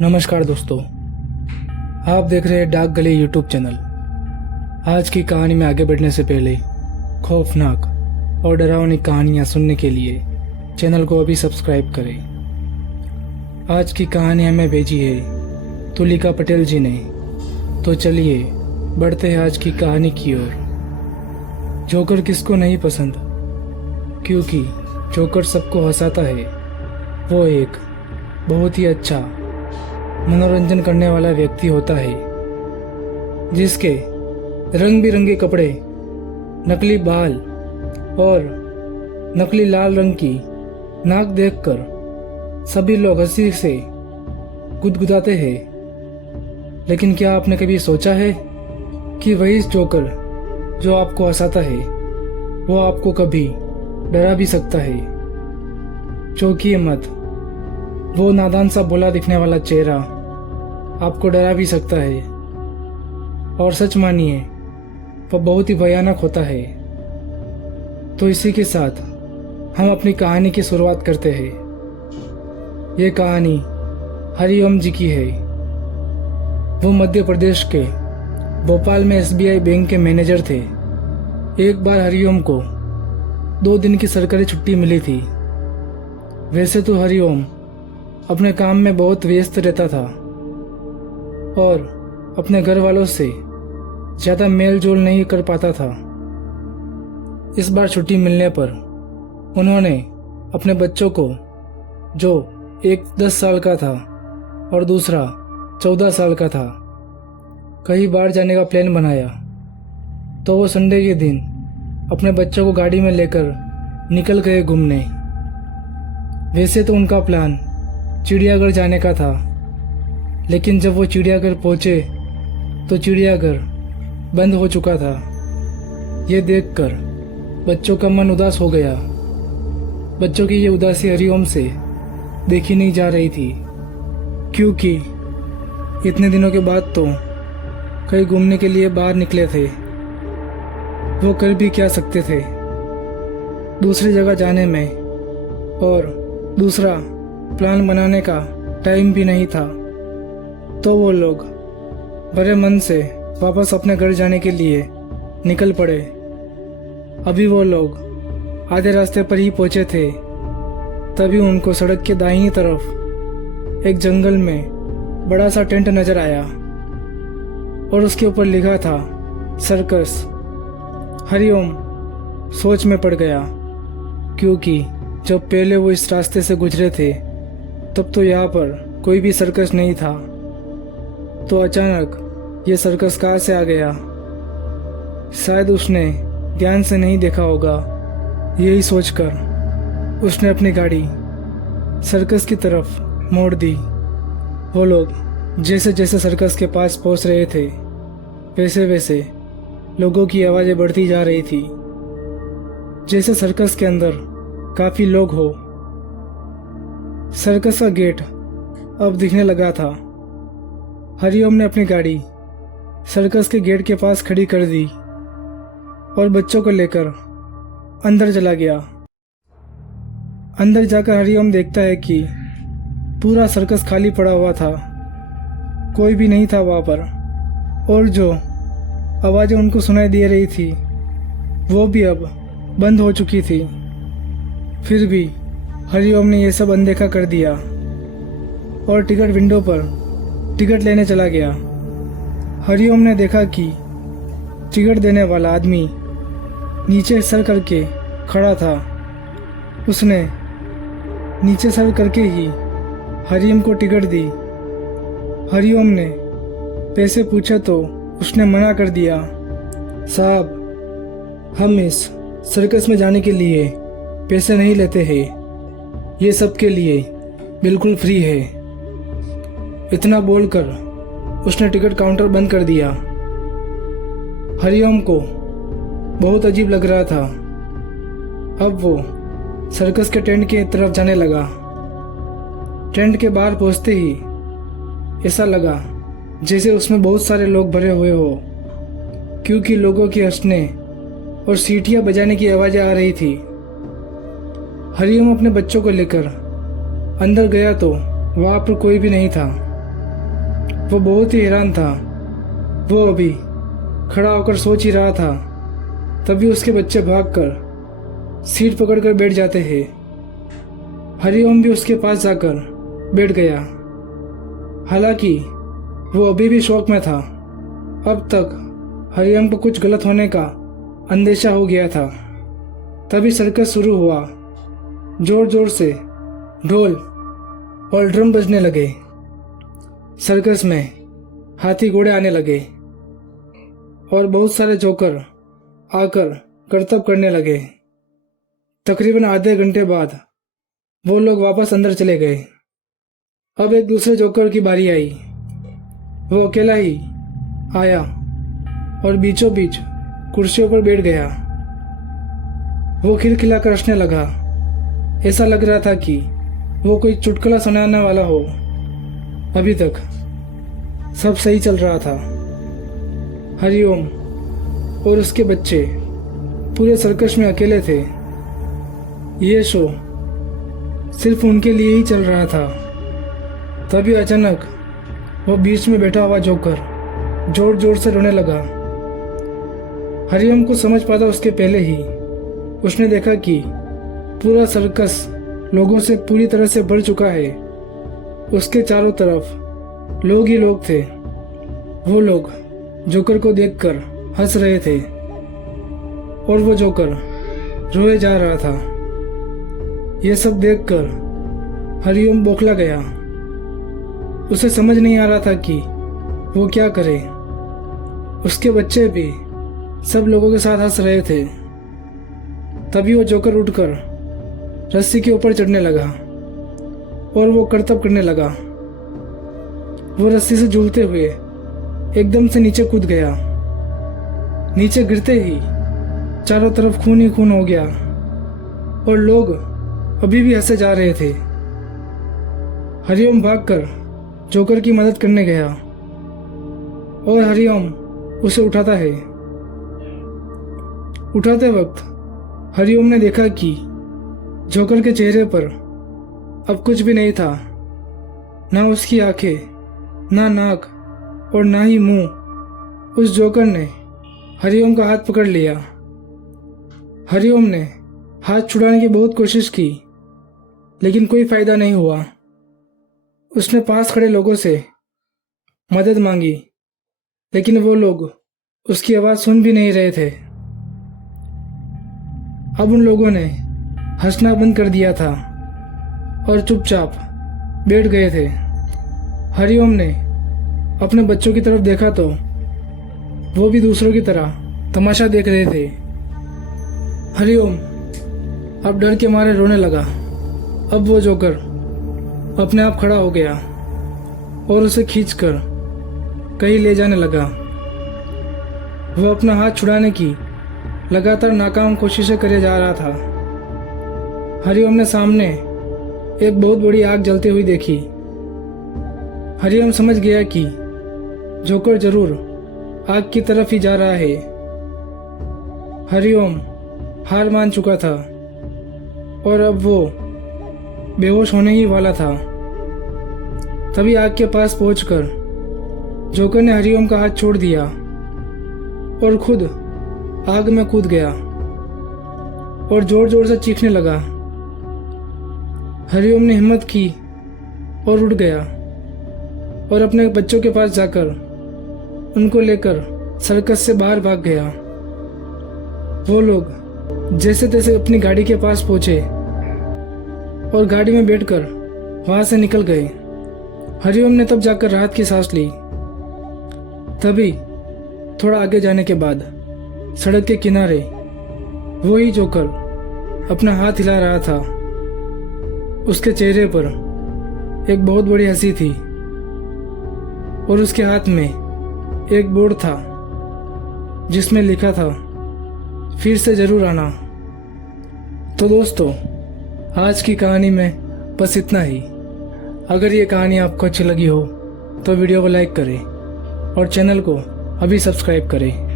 नमस्कार दोस्तों, आप देख रहे हैं डाक गली यूट्यूब चैनल। आज की कहानी में आगे बढ़ने से पहले खौफनाक और डरावनी कहानियाँ सुनने के लिए चैनल को अभी सब्सक्राइब करें। आज की कहानी हमें भेजी है तुलिका पटेल जी ने। तो चलिए बढ़ते हैं आज की कहानी की ओर। जोकर किसको नहीं पसंद, क्योंकि जोकर सबको हंसाता है। वो एक बहुत ही अच्छा मनोरंजन करने वाला व्यक्ति होता है, जिसके रंग बिरंगे कपड़े, नकली बाल और नकली लाल रंग की नाक देखकर सभी लोग हंसी से गुदगुदाते हैं। लेकिन क्या आपने कभी सोचा है कि वही जोकर जो आपको हंसाता है वो आपको कभी डरा भी सकता है। चौंकिए मत, वो नादान सा भोला दिखने वाला चेहरा आपको डरा भी सकता है, और सच मानिए वह बहुत ही भयानक होता है। तो इसी के साथ हम अपनी कहानी की शुरुआत करते हैं। ये कहानी हरिओम जी की है। वो मध्य प्रदेश के भोपाल में SBI बैंक के मैनेजर थे। एक बार हरिओम को 2 दिन की सरकारी छुट्टी मिली थी। वैसे तो हरिओम अपने काम में बहुत व्यस्त रहता था और अपने घर वालों से ज़्यादा मेल जोल नहीं कर पाता था। इस बार छुट्टी मिलने पर उन्होंने अपने बच्चों को, जो एक 10 साल का था और दूसरा 14 साल का था, कहीं बाहर जाने का प्लान बनाया। तो वो संडे के दिन अपने बच्चों को गाड़ी में लेकर निकल गए घूमने। वैसे तो उनका प्लान चिड़ियाघर जाने का था, लेकिन जब वो चिड़ियाघर पहुंचे तो चिड़ियाघर बंद हो चुका था। ये देखकर बच्चों का मन उदास हो गया। बच्चों की ये उदासी हरिओम से देखी नहीं जा रही थी, क्योंकि इतने दिनों के बाद तो कहीं घूमने के लिए बाहर निकले थे। वो कर भी क्या सकते थे दूसरी जगह जाने में, और दूसरा प्लान बनाने का टाइम भी नहीं था। तो वो लोग भरे मन से वापस अपने घर जाने के लिए निकल पड़े। अभी वो लोग आधे रास्ते पर ही पहुंचे थे, तभी उनको सड़क के दाहिनी तरफ एक जंगल में बड़ा सा टेंट नजर आया और उसके ऊपर लिखा था सर्कस। हरिओम सोच में पड़ गया, क्योंकि जब पहले वो इस रास्ते से गुजरे थे तब तो यहाँ पर कोई भी सर्कस नहीं था। तो अचानक ये सर्कस कहाँ से आ गया? शायद उसने ध्यान से नहीं देखा होगा। यही सोचकर उसने अपनी गाड़ी सर्कस की तरफ मोड़ दी। वो लोग जैसे जैसे सर्कस के पास पहुंच रहे थे, वैसे वैसे लोगों की आवाज़ें बढ़ती जा रही थी, जैसे सर्कस के अंदर काफ़ी लोग हो। सर्कस का गेट अब दिखने लगा था। हरिओम ने अपनी गाड़ी सर्कस के गेट के पास खड़ी कर दी और बच्चों को लेकर अंदर चला गया। अंदर जाकर हरिओम देखता है कि पूरा सर्कस खाली पड़ा हुआ था, कोई भी नहीं था वहाँ पर, और जो आवाज़ें उनको सुनाई दे रही थी वो भी अब बंद हो चुकी थी। फिर भी हरिओम ने यह सब अनदेखा कर दिया और टिकट विंडो पर टिकट लेने चला गया। हरिओम ने देखा कि टिकट देने वाला आदमी नीचे सर करके खड़ा था। उसने नीचे सर करके ही हरिओम को टिकट दी। हरिओम ने पैसे पूछे तो उसने मना कर दिया। साहब, हम इस सर्कस में जाने के लिए पैसे नहीं लेते हैं, ये सब के लिए बिल्कुल फ्री है। इतना बोलकर उसने टिकट काउंटर बंद कर दिया। हरिओम को बहुत अजीब लग रहा था। अब वो सर्कस के टेंट की तरफ जाने लगा। टेंट के बाहर पहुंचते ही ऐसा लगा जैसे उसमें बहुत सारे लोग भरे हुए हो, क्योंकि लोगों की हंसने और सीटियां बजाने की आवाज़ें आ रही थी। हरिओम अपने बच्चों को लेकर अंदर गया तो वहाँ पर कोई भी नहीं था। वो बहुत ही हैरान था। वो अभी खड़ा होकर सोच ही रहा था, तभी उसके बच्चे भागकर सीट पकड़कर बैठ जाते हैं। हरिओम भी उसके पास जाकर बैठ गया। हालांकि वो अभी भी शौक में था। अब तक हरिओम को कुछ गलत होने का अंदेशा हो गया था। तभी सर्कस शुरू हुआ। जोर जोर से ढोल और ड्रम बजने लगे। सर्कस में हाथी घोड़े आने लगे और बहुत सारे जोकर आकर करतब करने लगे। तकरीबन आधे घंटे बाद वो लोग वापस अंदर चले गए। अब एक दूसरे जोकर की बारी आई। वो अकेला ही आया और बीचों बीच कुर्सियों पर बैठ गया। वो खिलखिलाकर हंसने लगा। ऐसा लग रहा था कि वो कोई चुटकुला सुनाने वाला हो। अभी तक सब सही चल रहा था। हरिओम और उसके बच्चे पूरे सर्कस में अकेले थे। ये शो सिर्फ उनके लिए ही चल रहा था। तभी अचानक वो बीच में बैठा हुआ जोकर जोर जोर से रोने लगा। हरिओम को समझ पाता उसके पहले ही उसने देखा कि पूरा सर्कस लोगों से पूरी तरह से भर चुका है। उसके चारों तरफ लोग ही लोग थे। वो लोग जोकर को देखकर हंस रहे थे और वो जोकर रोए जा रहा था। ये सब देखकर हरिओम बौखला गया। उसे समझ नहीं आ रहा था कि वो क्या करे। उसके बच्चे भी सब लोगों के साथ हंस रहे थे। तभी वो जोकर उठकर रस्सी के ऊपर चढ़ने लगा और वो करतब करने लगा। वो रस्सी से झूलते हुए एकदम से नीचे कूद गया। नीचे गिरते ही चारों तरफ खून ही खून हो गया और लोग अभी भी हंसे जा रहे थे। हरिओम भागकर जोकर की मदद करने गया और हरिओम उसे उठाता है। उठाते वक्त हरिओम ने देखा कि जोकर के चेहरे पर अब कुछ भी नहीं था। ना उसकी आंखें, ना नाक और ना ही मुंह। उस जोकर ने हरिओम का हाथ पकड़ लिया। हरिओम ने हाथ छुड़ाने की बहुत कोशिश की, लेकिन कोई फायदा नहीं हुआ। उसने पास खड़े लोगों से मदद मांगी, लेकिन वो लोग उसकी आवाज़ सुन भी नहीं रहे थे। अब उन लोगों ने हंसना बंद कर दिया था और चुपचाप बैठ गए थे। हरिओम ने अपने बच्चों की तरफ देखा तो वो भी दूसरों की तरह तमाशा देख रहे थे। हरिओम अब डर के मारे रोने लगा। अब वो जोकर अपने आप खड़ा हो गया और उसे खींचकर कहीं ले जाने लगा। वो अपना हाथ छुड़ाने की लगातार नाकाम कोशिशें करे जा रहा था। हरिओम ने सामने एक बहुत बड़ी आग जलती हुई देखी। हरिओम समझ गया कि जोकर जरूर आग की तरफ ही जा रहा है। हरिओम हार मान चुका था और अब वो बेहोश होने ही वाला था। तभी आग के पास पहुंचकर जोकर ने हरिओम का हाथ छोड़ दिया और खुद आग में कूद गया और जोर जोर से चीखने लगा। हरिओम ने हिम्मत की और उठ गया और अपने बच्चों के पास जाकर उनको लेकर सर्कस से बाहर भाग गया। वो लोग जैसे तैसे अपनी गाड़ी के पास पहुंचे और गाड़ी में बैठकर वहां से निकल गए। हरिओम ने तब जाकर राहत की सांस ली। तभी थोड़ा आगे जाने के बाद सड़क के किनारे वही जोकर अपना हाथ हिला रहा था। उसके चेहरे पर एक बहुत बड़ी हंसी थी और उसके हाथ में एक बोर्ड था जिसमें लिखा था, फिर से जरूर आना। तो दोस्तों, आज की कहानी में बस इतना ही। अगर ये कहानी आपको अच्छी लगी हो तो वीडियो को लाइक करें और चैनल को अभी सब्सक्राइब करें।